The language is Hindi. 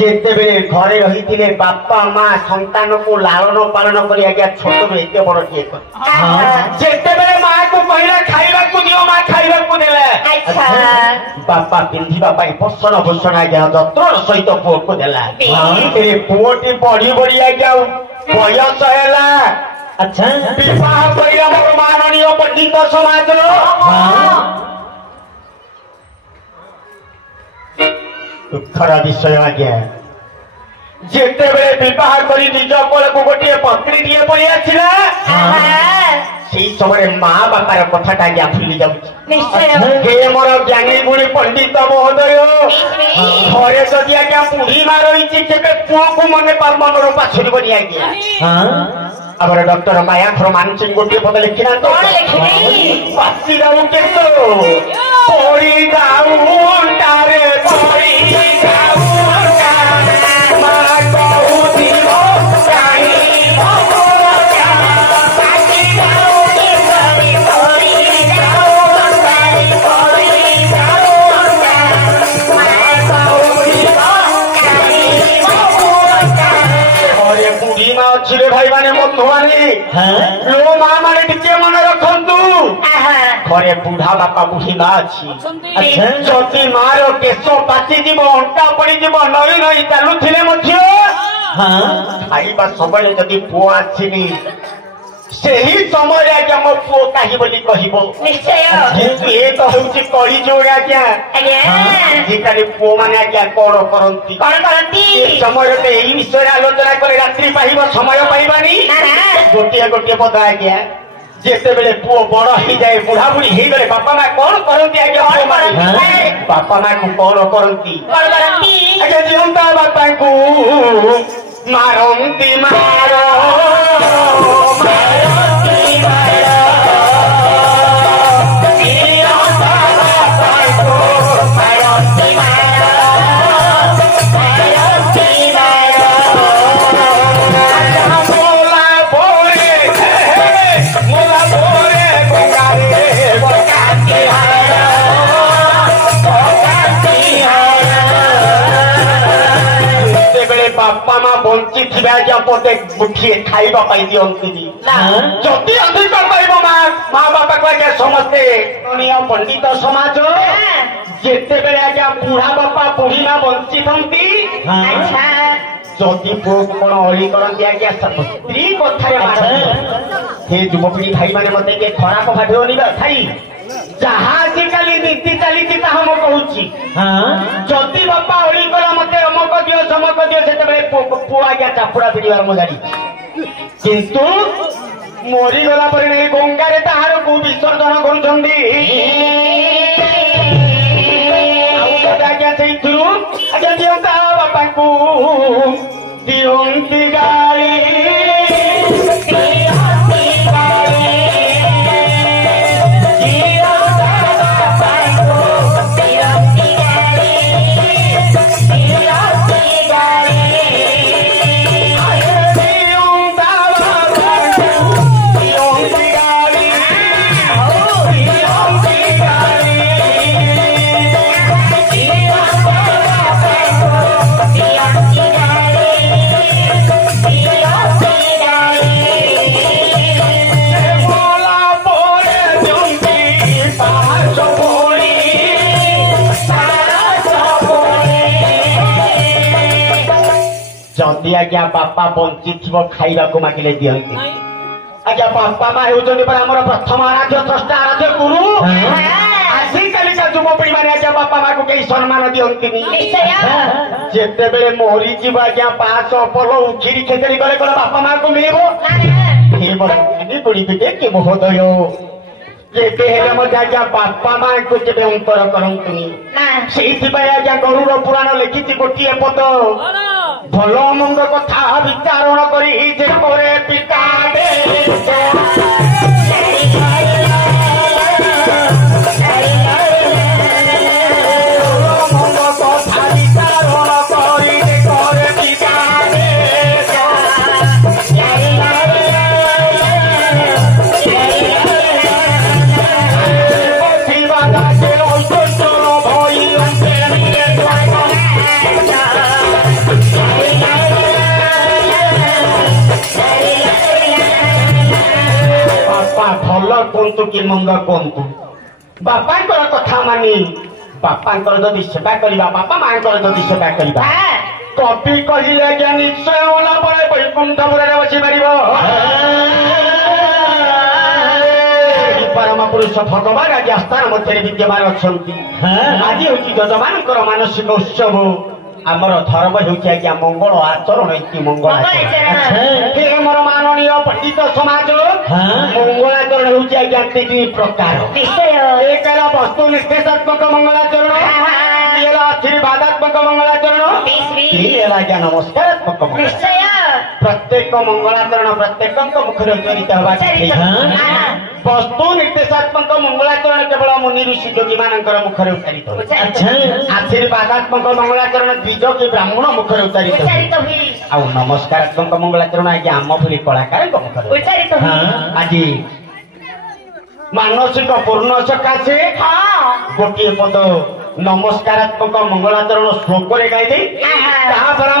जेते बेले घरे रही थिले बापा माँ संतान को लालन पालन करी आज्ञा छोट एते बड़ किए जेते बेले माँ को कहला खाइबा को दियो माँ खाइबा को देले अच्छा बापा पिंधिबा पाई पोषण भूषण आज्ञा जत्र सहित पुओ को देला ए पुओटी बड़ी बड़ी आज्ञा बयस हैला अच्छा विवाह करिया मोर माननीय पंडित समाज दुखर विषय आज्ञा जेते बेले विवाह करी निज कोल को गोटे पत्नी दिए पड़ी आछिला সেই সময় মা বাবার কথাটা আজ্ঞা ভুলি যাচ্ছে হে মোর জ্ঞানী গুণী পণ্ডিত মহোদয় ঘরে যদি আজ্ঞা বুড়ি মা রয়েছে সেবে পুয়াকে মনে মনের পাছুরি বনি আজ্ঞা আমার ডক্টর মায়াধর মানসিং গোটিয়ে পদ লিখিনা তো পাছি যাও কিন্তু পড়ি যাও তারে পড়ি যাও মা কহু দিব কাই रे भाई माने बंधु माने लो माँ माने टिके मन रखंतु घरे बुढ़ा बापा बुढ़ी माँ अच्छी जदि मार केश पाचि जीव अंटा पड़ी जीव नई नई चालुथिले मध्य खाइबा समय जदि पुओ आछिनी सेही समय आज्ञा मो पुओ काहि बोली कहिबो निश्चय किंतु ए तो होउची कली जोग आज्ञा आजिकाली पुओ माने आज्ञा कोन करंती ए समय रे एई विषय आलोचना करे रात्रि पाइबो समय पाइबानी गोटिया गोटिया पद आज्ञा जेते बेले पुओ बड़ ही जाए बुढ़ा बुढ़ी ही गले बापा माँ कौन करंती आज्ञा पुओ माने बापा माँ को कौन करंती आज्ञा जीवंता बापा को मारंती मारो बापा माँ बंची थी पते मुठिए खाइबा पाई दियंती जदि अधिक पाइब माँ माँ बापा को आज्ञा समस्ते पंडित समाज जेते बेले आज्ञा बुढ़ा बापा बुढ़ी माँ बंची थंती जदि पुओ को कौन अली करती आज्ञा स्त्री कथा हे युवपीढ़ी भाई माने मते के खराब भाविबनी भाई जहाँ आजिकाली नीति चली कहूँ जदि बापा अली कला मत अमक दियो समक दियो से पुओ आज्ञा चापुड़ा पिड़ार मो जानी किंतु मरीगला पर नहीं गंगारे ताहार को विसर्जन करुंच आज्ञा से आज्ञा दियंता बापा को दियंती गाड़ी जदि आज्ञा बापा बंची थी खाइबा को मागिले दियंती आज्ञा बापा माँ होउछन्ति पर हमर प्रथम आराध्य स्रष्टा आराध्य गुरु आजिकाली का युवपीढ़ी माने आज्ञा बापा माँ को कई सम्मान दियंती जेते बेले मोरी जीव आज्ञा 5 पल उखिरी खेचड़ी गले कोन बापा माँ को मिलिबो हे बड़ी बड़ी बेटे के महोदय जेते हेले मते आज्ञा बापा माँ को केबे अंतर करंतुनी सेइथिबाई आज्ञा गरुड़ पुराण लिखिछि गोटिए पद भल मंद कथा विचारण करी जे करे पिता କୁହନ୍ତୁ କି ମନ୍ଦ କୁହନ୍ତୁ ବାପାଙ୍କର କଥା ମାନି ବାପାଙ୍କର ଯଦି ସେବା କରିବା ବାପା ମାଙ୍କର ଯଦି ସେବା କରିବା କବି କହିଲେ ଆଜ୍ଞା ନିଶ୍ଚୟ ଓଲା ପରେ ବୈକୁଣ୍ଠପୁରରେ ବସିପାରିବ। ପରମ ପୁରୁଷ ଭଗବାନ ଆଜି ଆସ୍ଥାନ ମଧ୍ୟରେ ବିଦ୍ୟମାନ ଅଛନ୍ତି। ଆଜି ହେଉଛି ଯଜମାନଙ୍କର ମାନସିକ ଉତ୍ସବ। ଆମର ଧର୍ମ ହେଉଛି ଆଜ୍ଞା ମଙ୍ଗଳ ଆଚରଣ ମଙ୍ଗଳ ମୋର ମାନନୀୟ ପଣ୍ଡିତ ସମାଜ ମଙ୍ଗଳାଚରଣ ହେଉଛି ଆଜ୍ଞା 3 ପ୍ରକାର। ଏକ ହେଲା ବସ୍ତୁ ନିର୍ଦ୍ଦେଶାତ୍ମକ ମଙ୍ଗଳାଚରଣ, ହେଲା ଆଶୀର୍ବାଦାତ୍ମକ ମଙ୍ଗଳାଚରଣ, ହେଲା ଆଜ୍ଞା ନମସ୍କାରାତ୍ମକ ମଙ୍ଗଳାଚରଣ। ପ୍ରତ୍ୟେକ ମଙ୍ଗଳାଚରଣ ପ୍ରତ୍ୟେକଙ୍କ ମୁଖରେ ଉଚ୍ଚାରିତ ହେବା ବସ୍ତୁ ନିର୍ଦ୍ଦେଶାତ୍ମକ ମଙ୍ଗଳାଚରଣ କେବଳ ମୁନି ଋଷି ଯୋଗୀ ମାନଙ୍କର ମୁଖରେ ଉଚ୍ଚାରିତ। ଆଶୀର୍ବାଦାତ୍ମକ ମଙ୍ଗଳାଚରଣ ଦ୍ୱିଯୋଗୀ ବ୍ରାହ୍ମଣ ମୁଖରେ ଉଚ୍ଚାରିତ। ଆଉ ନମସ୍କାରାତ୍ମକ ମଙ୍ଗଳାଚରଣ ଆଜ୍ଞା ଆମ ଭଳି କଳାକାରଙ୍କ ମୁଖରେ ଉଚ୍ଚାରିତ। ଆଜି ମାନସିକ ପୂର୍ଣ୍ଣ ସକାଶେ ଗୋଟିଏ ପଦ ନମସ୍କାରାତ୍ମକ ମଙ୍ଗଳାଚରଣ ଶ୍ଲୋକରେ ଗାଇଦେଇ ତାପରେ